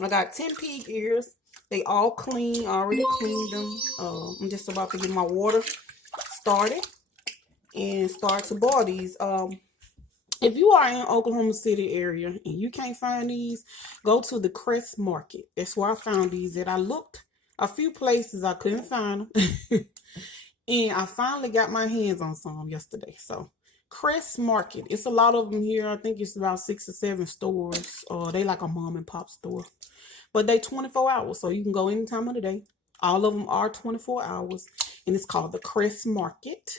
I got 10 pig ears. They all clean. I already cleaned them. I'm just about to get my water started and start to boil these. If you are in Oklahoma City area and you can't find these, go to the Crest Market. That's where I found these. That I looked a few places, I couldn't find them. And I finally got my hands on some yesterday. So Crest Market. It's a lot of them here. I think it's about 6 or 7 stores. They like a mom and pop store. But they 24 hours. So you can go any time of the day. All of them are 24 hours. And it's called the Crest Market.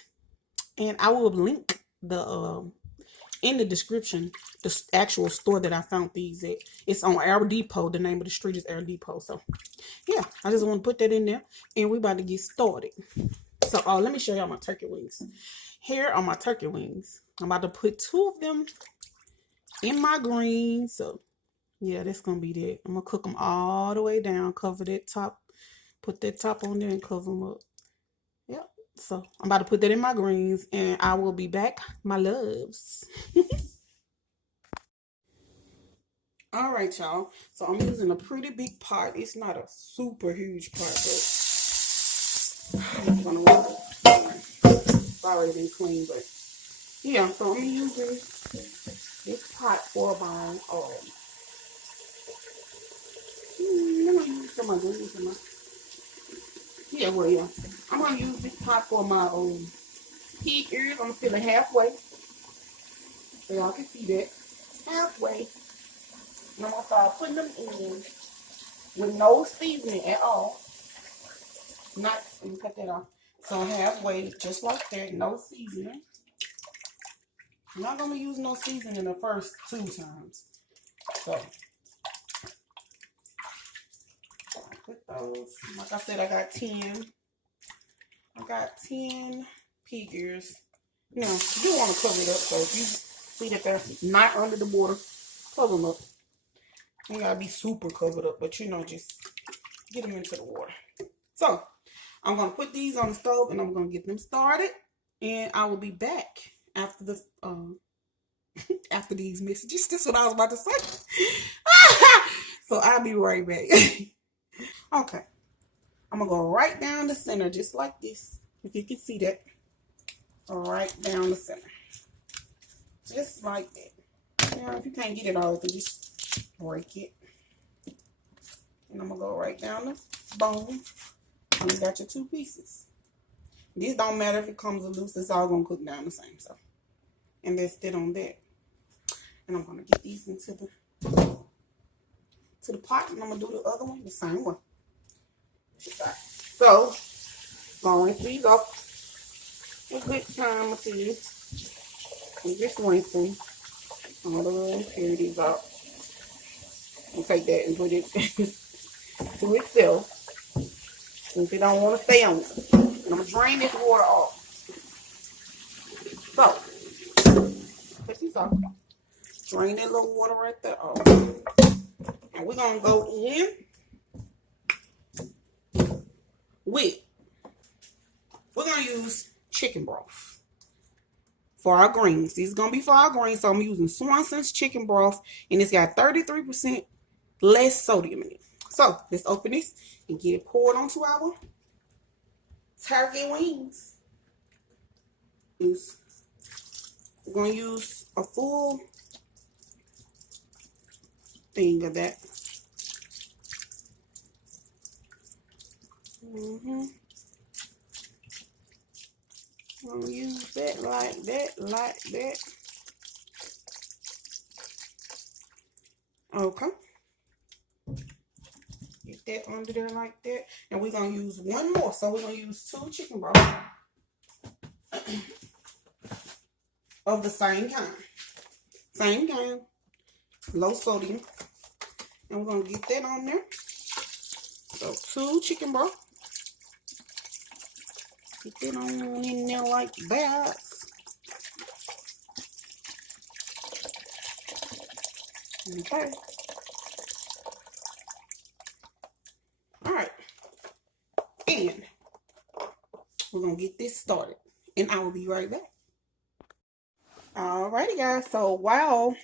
And I will link the in the description the actual store that I found these at. It's on Air Depot. The name of the street is Air Depot. So yeah, I just want to put that in there. And we're about to get started. So let me show y'all my turkey wings. Here are my turkey wings. I'm about to put 2 of them in my greens. So yeah, that's gonna be that. I'm gonna cook them all the way down, cover that top, put that top on there and cover them up. Yep. So I'm about to put that in my greens and I will be back, my loves. All right, y'all. So I'm using a pretty big pot. It's not a super huge pot, but I'm gonna want it's already been clean, but yeah, so I'm using this pot for my I'm gonna use some of this. Yeah, well, yeah. I'm gonna use this pot for my pig ears. I'm gonna fill it halfway, so y'all can see that halfway. And I'm gonna start putting them in with no seasoning at all. Not, let me cut that off. So halfway, just like that, no seasoning. I'm not gonna use no seasoning the first 2 times. So put those. Like I said, I got 10. I got 10 pig ears. You know, you do want to cover it up. So if you see that they're not under the water, cover them up. You gotta be super covered up, but you know, just get them into the water. So I'm gonna put these on the stove and I'm gonna get them started, and I will be back after the after these messages. That's what I was about to say. So I'll be right back. Okay, I'm gonna go right down the center, just like this. If you can see that, right down the center, just like that. Now, if you can't get it all, then just break it. And I'm gonna go right down the bone. And you got your 2 pieces. This don't matter if it comes loose, it's all gonna cook down the same. So, and that's it on that. And I'm gonna get these into the pot, and I'm gonna do the other one the same way. So, gonna rinse these off a good time with these. And just rinsing all the little impurities out. And take that and put it to itself. Since it don't want to stay on it. And I'm gonna drain this water off. So, put this off. Drain that little water right there off. And we're gonna go in with, we're gonna use chicken broth for our greens. This is gonna be for our greens, so I'm using Swanson's chicken broth, and it's got 33% less sodium in it. So let's open this and get it poured onto our turkey wings. We're gonna use a full thing of that. I'm gonna use that like that, like that. Okay. Get that under there like that. And we're gonna use one more. So we're gonna use 2 chicken broth of the same kind. Same kind. Low sodium. And we're gonna get that on there. So 2 chicken broth. Get that on in there like that. Okay. Alright. And we're gonna get this started. And I will be right back. Alrighty guys. So while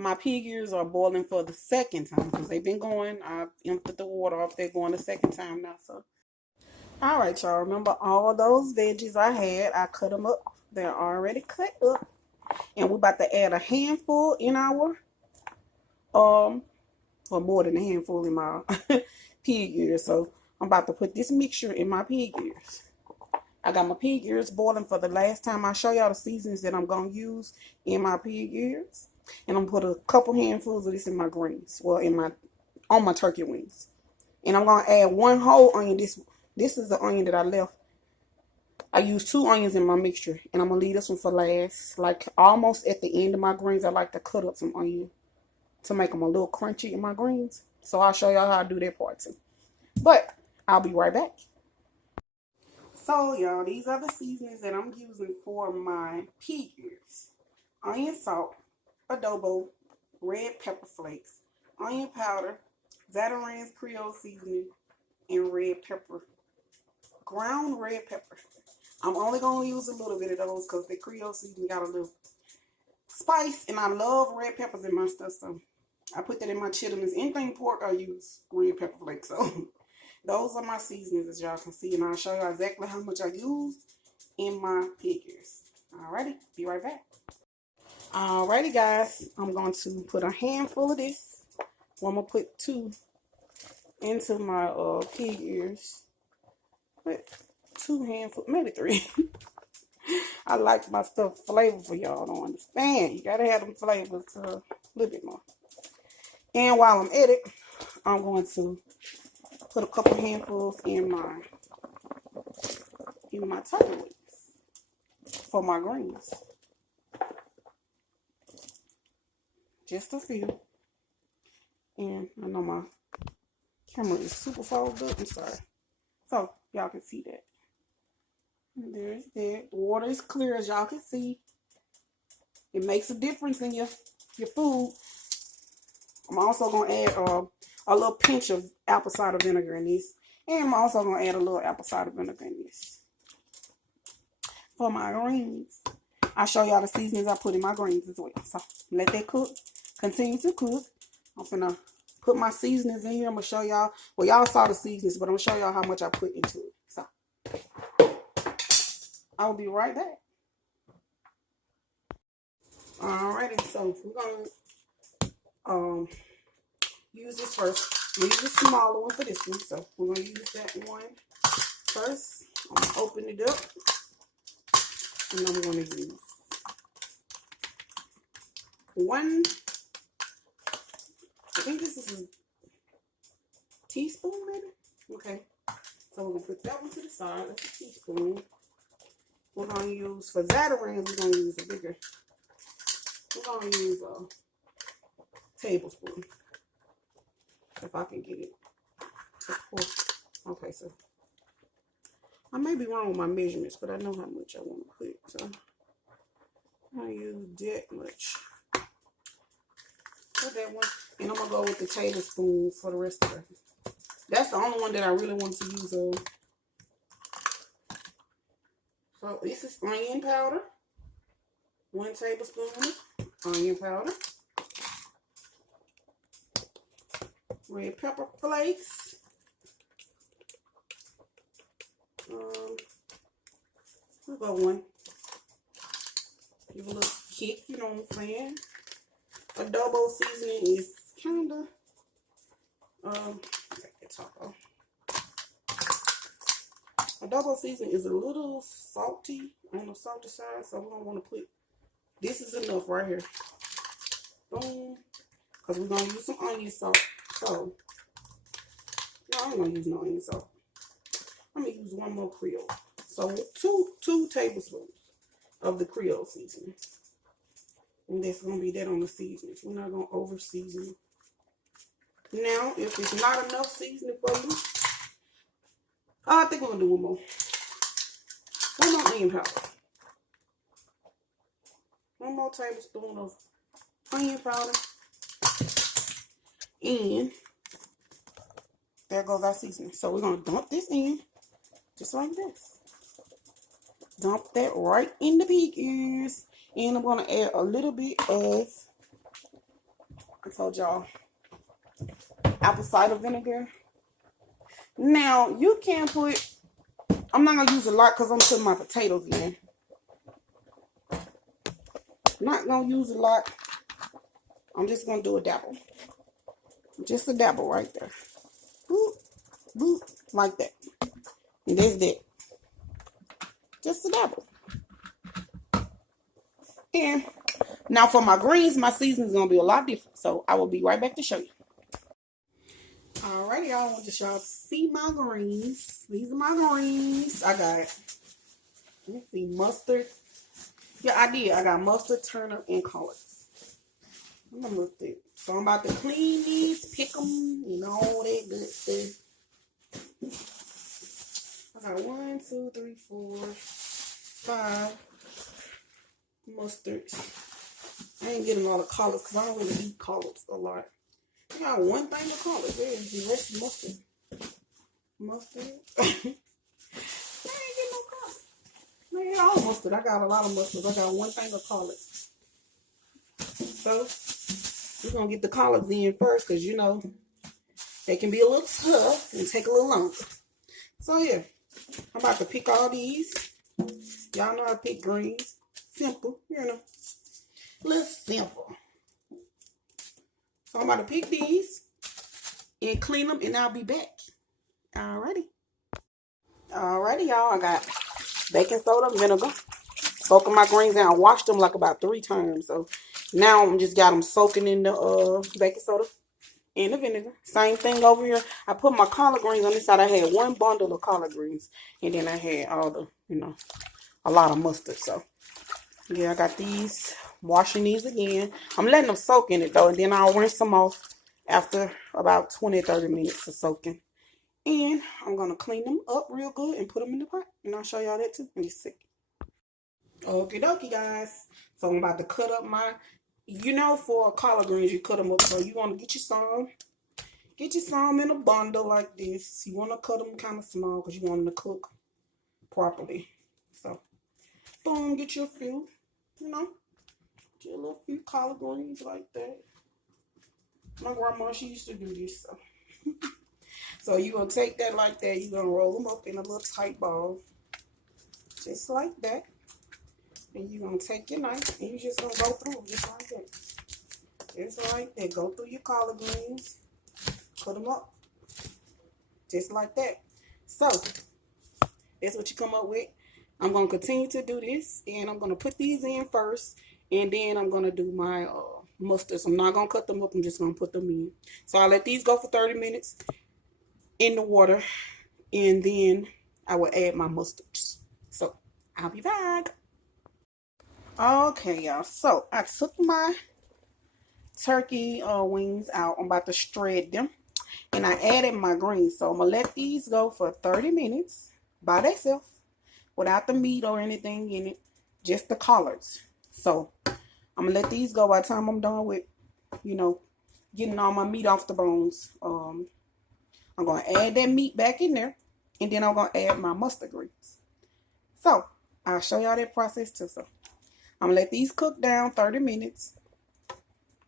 My pig ears are boiling for the second time because they've been going. I've emptied the water off. They're going the second time now. So, all right, y'all. Remember all those veggies I had? I cut them up. They're already cut up. And we're about to add a handful in our, or more than a handful in my pig ears. So, I'm about to put this mixture in my pig ears. I got my pig ears boiling for the last time. I show y'all the seasonings that I'm going to use in my pig ears. And I'm going to put a couple handfuls of this in my greens. Well, on my turkey wings. And I'm going to add one whole onion. This is the onion that I left. I used 2 onions in my mixture. And I'm going to leave this one for last. Like almost at the end of my greens, I like to cut up some onion to make them a little crunchy in my greens. So I'll show y'all how to do that part too. But I'll be right back. So, y'all, these are the seasonings that I'm using for my pig ears. Onion salt, adobo, red pepper flakes, onion powder, Zatarain's Creole seasoning, and red pepper. Ground red pepper. I'm only going to use a little bit of those because the Creole seasoning got a little spice, and I love red peppers in my stuff, so I put that in my chitlins. Anything pork, I use red pepper flakes, so... Those are my seasonings, as y'all can see, and I'll show y'all exactly how much I used in my pig ears. Alrighty, be right back. Alrighty, guys, I'm going to put a handful of this. Well, I'm going to put 2 into my pig ears. Put 2 handfuls, maybe 3. I like my stuff flavorful, y'all don't understand. You got to have them flavors a little bit more. And while I'm at it, I'm going to put a couple handfuls in my turkey wings for my greens. Just a few. And I know my camera is super folded up. I'm sorry. So y'all can see that. And there's that. The water is clear, as y'all can see. It makes a difference in your food. I'm also gonna add a little pinch of apple cider vinegar in this. And I'm also going to add a little apple cider vinegar in this. For my greens. I'll show y'all the seasonings I put in my greens as well. So, let that cook. Continue to cook. I'm going to put my seasonings in here. I'm going to show y'all. Well, y'all saw the seasonings, but I'm going to show y'all how much I put into it. So, I'll be right back. Alrighty, so we're going to use this first. We use the smaller one for this one, so we're going to use that one first. I'm going to open it up, and I'm going to use 1, I think this is a teaspoon maybe? Okay, so we're going to put that one to the side. That's a teaspoon. We're going to use, for Zatarain's, we're going to use a bigger, we're going to use a tablespoon. If I can get it to pour. Okay, so I may be wrong with my measurements, but I know how much I want to put. So I use that much. Put that one, and I'm gonna go with the tablespoons for the rest of it. That's the only one that I really want to use of. So this is onion powder. 1 tablespoon onion powder. Red pepper flakes. We'll go 1. Give a little kick, you know what I'm saying? Adobo seasoning is kind of, take the top off. Adobo seasoning is a little salty, on the salty side, so we don't want to put, this is enough right here. Boom. Because we're going to use some onion salt. So, no, I ain't going to use no onion salt. I'm going to use 1 more Creole. So, 2 tablespoons of the Creole seasoning. And that's going to be that on the seasonings. We're not going to over season. Now, if it's not enough seasoning for you, I think we're going to do 1 more. 1 more onion powder. 1 more tablespoon of onion powder. And there goes our seasoning. So we're going to dump this in just like this. Dump that right in the pig ears. And I'm going to add a little bit of I told y'all apple cider vinegar. Now you can put, I'm not gonna use a lot because I'm putting my potatoes in. Not gonna use a lot. I'm just gonna do a dabble. Just a dabble right there. Boop, boop, like that. And that's that. Just a dabble. And now for my greens, my seasoning is gonna be a lot different. So I will be right back to show you. Alright, y'all. I want y'all to see my greens. These are my greens. I got, let's see, mustard. Yeah, I did. I got mustard, turnip, and collards. I'm gonna look through. So I'm about to clean these, pick them, and all that good stuff. I got 1, 2, 3, 4, 5 mustards. I ain't getting a lot of collards because I don't really eat collards a lot. I got one thing of collards. There's the rest of mustard. Mustard. I ain't getting no collards. Man, all mustard. I got a lot of mustard. I got one thing of collards. So we're gonna get the collards in first because you know they can be a little tough and take a little longer. So yeah, I'm about to pick all these. Y'all know how to pick greens. Simple, you know. A little simple. So I'm about to pick these and clean them, and I'll be back. Alrighty. Alrighty, y'all. I got baking soda, vinegar. Soaking my greens down. I washed them like about 3 times. So now I'm just got them soaking in the baking soda and the vinegar. Same thing over here. I put my collard greens on this side. I had 1 bundle of collard greens. And then I had all the, you know, a lot of mustard. So yeah, I got these. Washing these again. I'm letting them soak in it though. And then I'll rinse them off after about 20-30 minutes of soaking. And I'm going to clean them up real good and put them in the pot. And I'll show y'all that too in just a second. Okie dokie, guys. So I'm about to cut up my, you know, for collard greens, you cut them up. So you want to get you some in a bundle like this. You want to cut them kind of small because you want them to cook properly. So, boom, get you a few, you know, get a little few collard greens like that. My grandma, she used to do this, so. So you're going to take that like that. You're going to roll them up in a little tight ball. Just like that. And you're going to take your knife and you're just going to go through just like that. Just like that. Go through your collard greens. Put them up. Just like that. So, that's what you come up with. I'm going to continue to do this. And I'm going to put these in first. And then I'm going to do my mustards. I'm not going to cut them up. I'm just going to put them in. So, I'll let these go for 30 minutes in the water. And then I will add my mustards. So, I'll be back. Okay, y'all. So, I took my turkey wings out. I'm about to shred them. And I added my greens. So, I'm going to let these go for 30 minutes by themselves. Without the meat or anything in it. Just the collards. So, I'm going to let these go by the time I'm done with, you know, getting all my meat off the bones. I'm going to add that meat back in there. And then I'm going to add my mustard greens. So, I'll show y'all that process too. So, I'm going to let these cook down 30 minutes.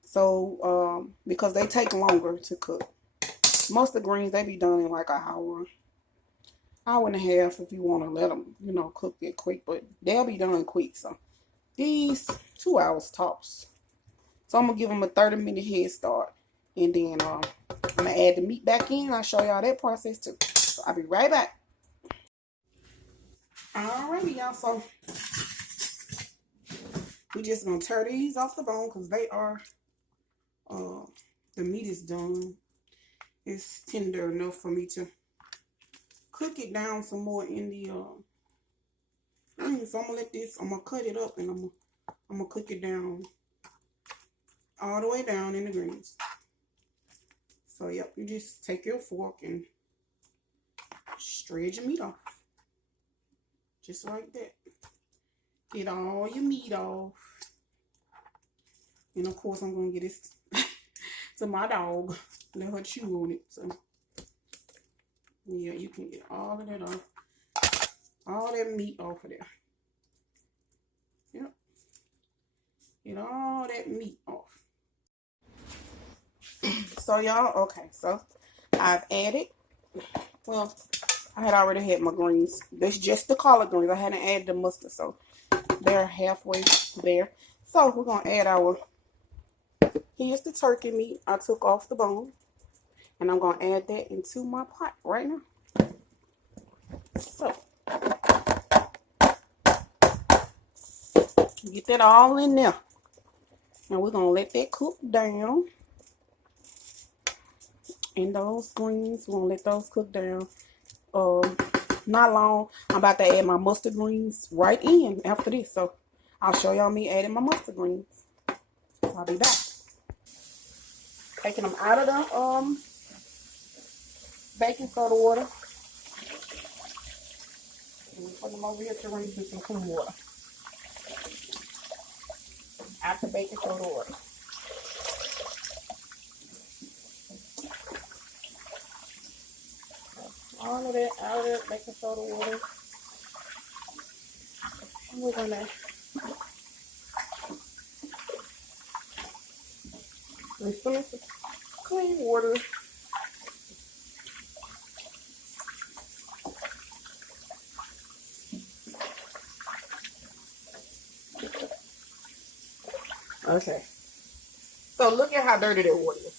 So, because they take longer to cook. Mustard greens, they be done in like an hour. Hour and a half if you want to let them, you know, cook it quick. But they'll be done quick. So, these 2 hours tops. So, I'm going to give them a 30-minute head start. And then I'm going to add the meat back in. I'll show y'all that process too. So, I'll be right back. Alrighty, y'all. So, we just going to tear these off the bone because they are, the meat is done. It's tender enough for me to cook it down some more in the, so I'm going to let this, I'm going to cut it up and I'm going to cook it down all the way down in the greens. So, yep, you just take your fork and shred your meat off. Just like that. Get all your meat off. And, of course, I'm going to get this to my dog. Let her chew on it. So, yeah, you can get all of that off. All that meat off of there. Yep. Get all that meat off. So y'all, okay, so I've added, well, I had already had my greens. That's just the collard greens. I hadn't added the mustard, so they're halfway there. So we're gonna add our, here's the turkey meat I took off the bone, and I'm gonna add that into my pot right now. So get that all in there. Now we're gonna let that cook down. And those greens, we're gonna let those cook down. Not long. I'm about to add my mustard greens right in after this. So I'll show y'all me adding my mustard greens. So I'll be back. Taking them out of the baking soda water. And putting them over here to rinse in some clean water. Out the baking soda water. All of that out of that baking soda water. And we're gonna rinse them in some clean water. Okay. So look at how dirty that water is.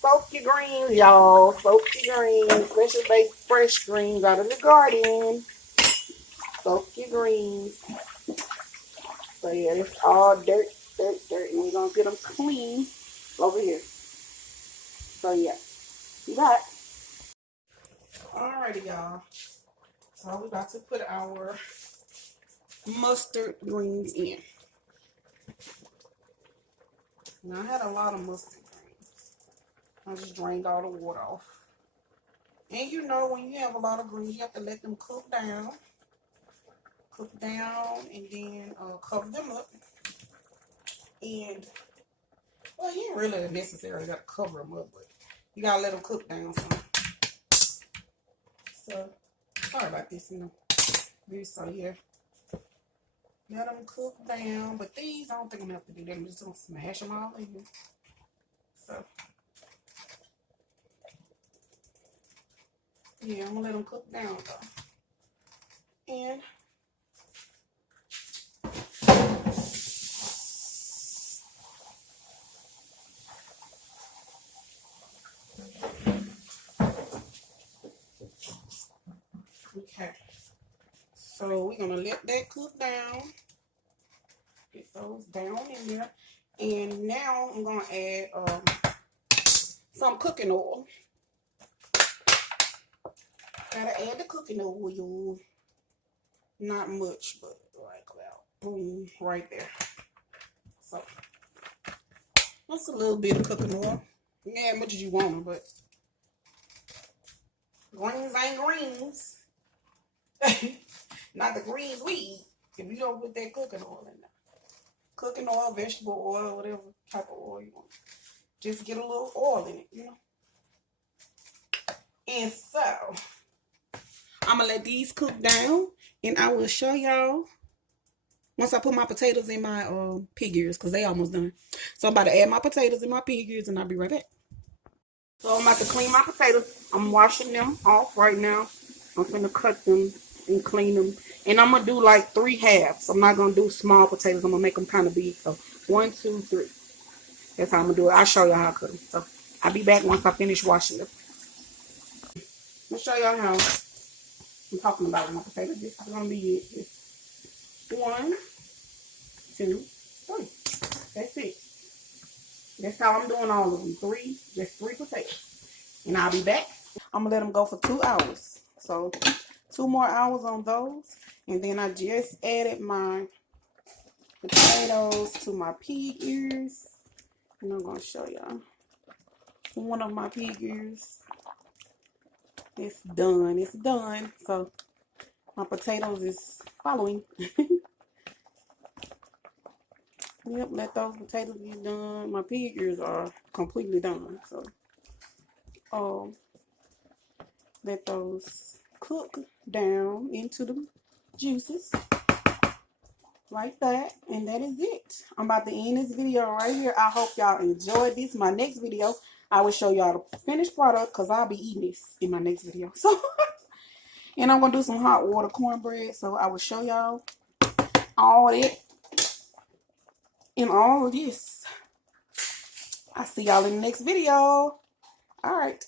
Soak your greens, y'all. Soak your greens. Especially baked fresh greens out of the garden. Soak your greens. So yeah, it's all dirt. And we're going to get them clean over here. So yeah, you got it. Alrighty, y'all. So we're about to put our mustard greens in. Now I had a lot of mustard greens. I just drained all the water off. And you know, when you have a lot of greens, you have to let them cook down. Cook down and then cover them up. And, well, you ain't really necessarily got to cover them up, but you got to let them cook down some. So, sorry about this, you know. So, yeah. Let them cook down. But these, I don't think I'm going to have to do that. I'm just going to smash them all in. So, yeah, I'm going to let them cook down, though. And okay. So we're gonna let that cook down. Get those down in there. And now I'm gonna add some cooking oil. Gotta add the cooking oil. Not much, but like about boom right there. So that's a little bit of cooking oil. You can add much as you want, but greens ain't greens. Not the greens we eat if you don't put that cooking oil in there. Cooking oil, vegetable oil, whatever type of oil you want. Just get a little oil in it, you know. And so I'm gonna let these cook down, and I will show y'all once I put my potatoes in my pig ears, because they almost done. So I'm about to add my potatoes in my pig ears, and I'll be right back. So I'm about to clean my potatoes. I'm washing them off right now. I'm gonna cut them and clean them, and I'm gonna do like 3 halves. I'm not gonna do small potatoes. I'm gonna make them kind of big. So 1, 2, 3. That's how I'm gonna do it. I'll show y'all how I cut them. So I'll be back once I finish washing them. I'll show y'all how I'm talking about my potatoes. This is gonna be it. 1, 2, 3. That's it. That's how I'm doing all of them. 3, just 3 potatoes. And I'll be back. I'm gonna let them go for 2 hours. So 2 more hours on those. And then I just added my potatoes to my pig ears. And I'm gonna show y'all. One of my pig ears. It's done. It's done. So my potatoes is following. Yep, let those potatoes be done. My pig ears are completely done. So, let those cook down into the juices. like that, and that is it. I'm about to end this video right here. I hope y'all enjoyed this. My next video, I will show y'all the finished product because I'll be eating this in my next video. So, and I'm going to do some hot water cornbread. So, I will show y'all all that and all of this. I'll see y'all in the next video. All right.